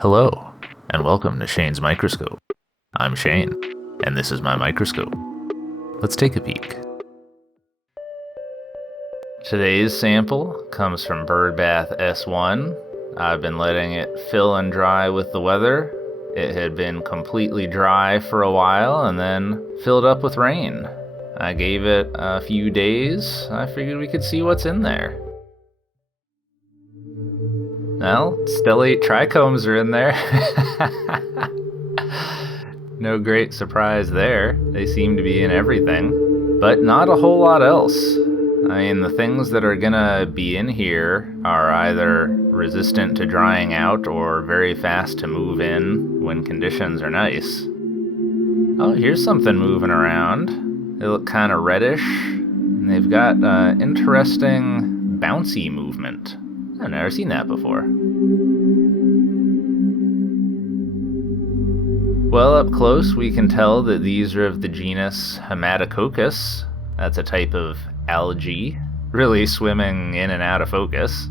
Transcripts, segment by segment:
Hello, and welcome to Shane's Microscope. I'm Shane, and this is my microscope. Let's take a peek. Today's sample comes from Birdbath S1. I've been letting it fill and dry with the weather. It had been completely dry for a while and then filled up with rain. I gave it a few days. I figured we could see what's in there. Well, stellate trichomes are in there. No great surprise there. They seem to be in everything, but not a whole lot else. I mean, the things that are gonna be in here are either resistant to drying out or very fast to move in when conditions are nice. Oh, here's something moving around. They look kind of reddish, and they've got interesting bouncy movement. I've never seen that before. Well, up close we can tell that these are of the genus Hematococcus. That's a type of algae, really swimming in and out of focus.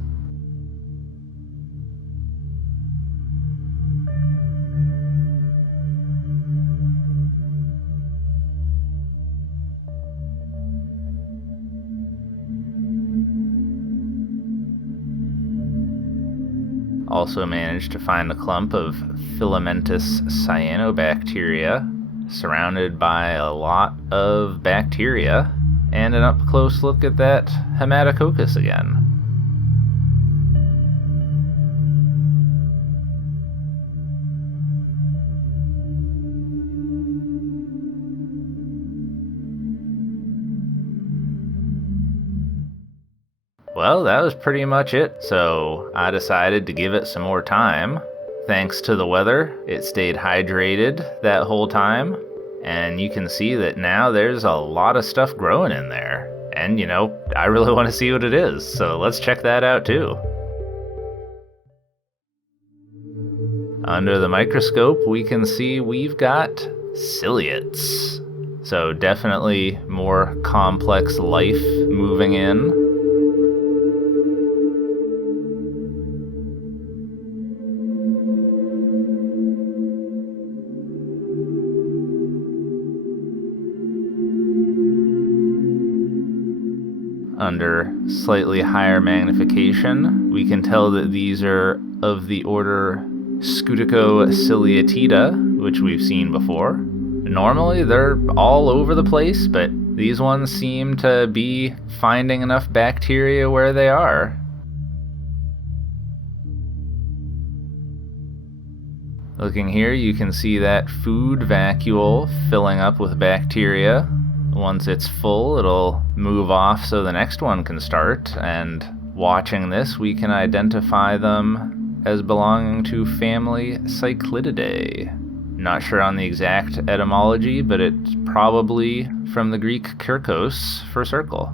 Also managed to find a clump of filamentous cyanobacteria surrounded by a lot of bacteria, and an up-close look at that Hematococcus again. Well, that was pretty much it, so I decided to give it some more time. Thanks to the weather, it stayed hydrated that whole time, and you can see that now there's a lot of stuff growing in there. And, I really want to see what it is, so let's check that out too. Under the microscope, we can see we've got ciliates. So definitely more complex life moving in. Under slightly higher magnification, we can tell that these are of the order Scuticociliatida, which we've seen before. Normally they're all over the place, but these ones seem to be finding enough bacteria where they are. Looking here, you can see that food vacuole filling up with bacteria. Once it's full, it'll move off so the next one can start, and watching this, we can identify them as belonging to family Cyclididae. Not sure on the exact etymology, but it's probably from the Greek kyrkos for circle.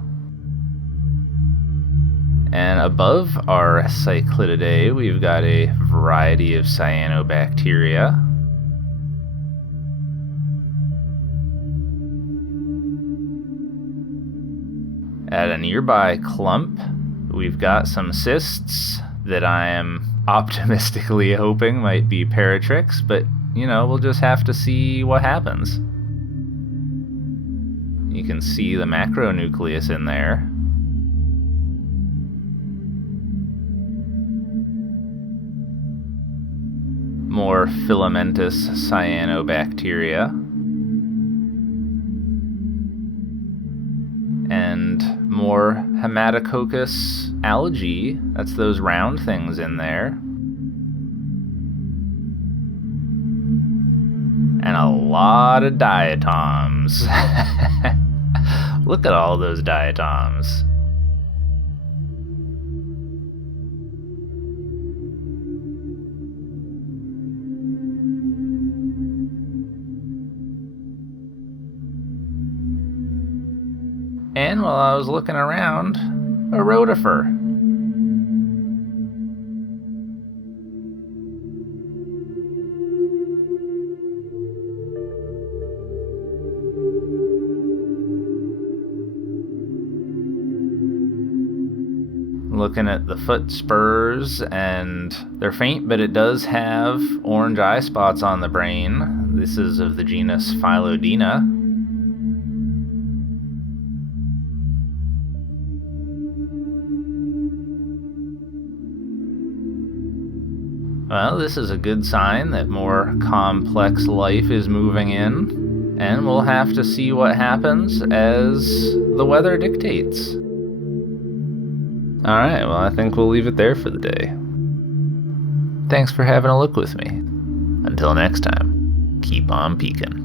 And above our Cyclididae, we've got a variety of cyanobacteria. At a nearby clump, we've got some cysts that I am optimistically hoping might be paratrix, but we'll just have to see what happens. You can see the macronucleus in there. More filamentous cyanobacteria. And more Hematococcus algae. That's those round things in there. And a lot of diatoms. Look at all those diatoms. And while I was looking around, a rotifer. looking at the foot spurs, and they're faint, but it does have orange eye spots on the brain. This is of the genus Phylodina. Well, this is a good sign that more complex life is moving in, and we'll have to see what happens as the weather dictates. Alright, well, I think we'll leave it there for the day. Thanks for having a look with me. Until next time, keep on peeking.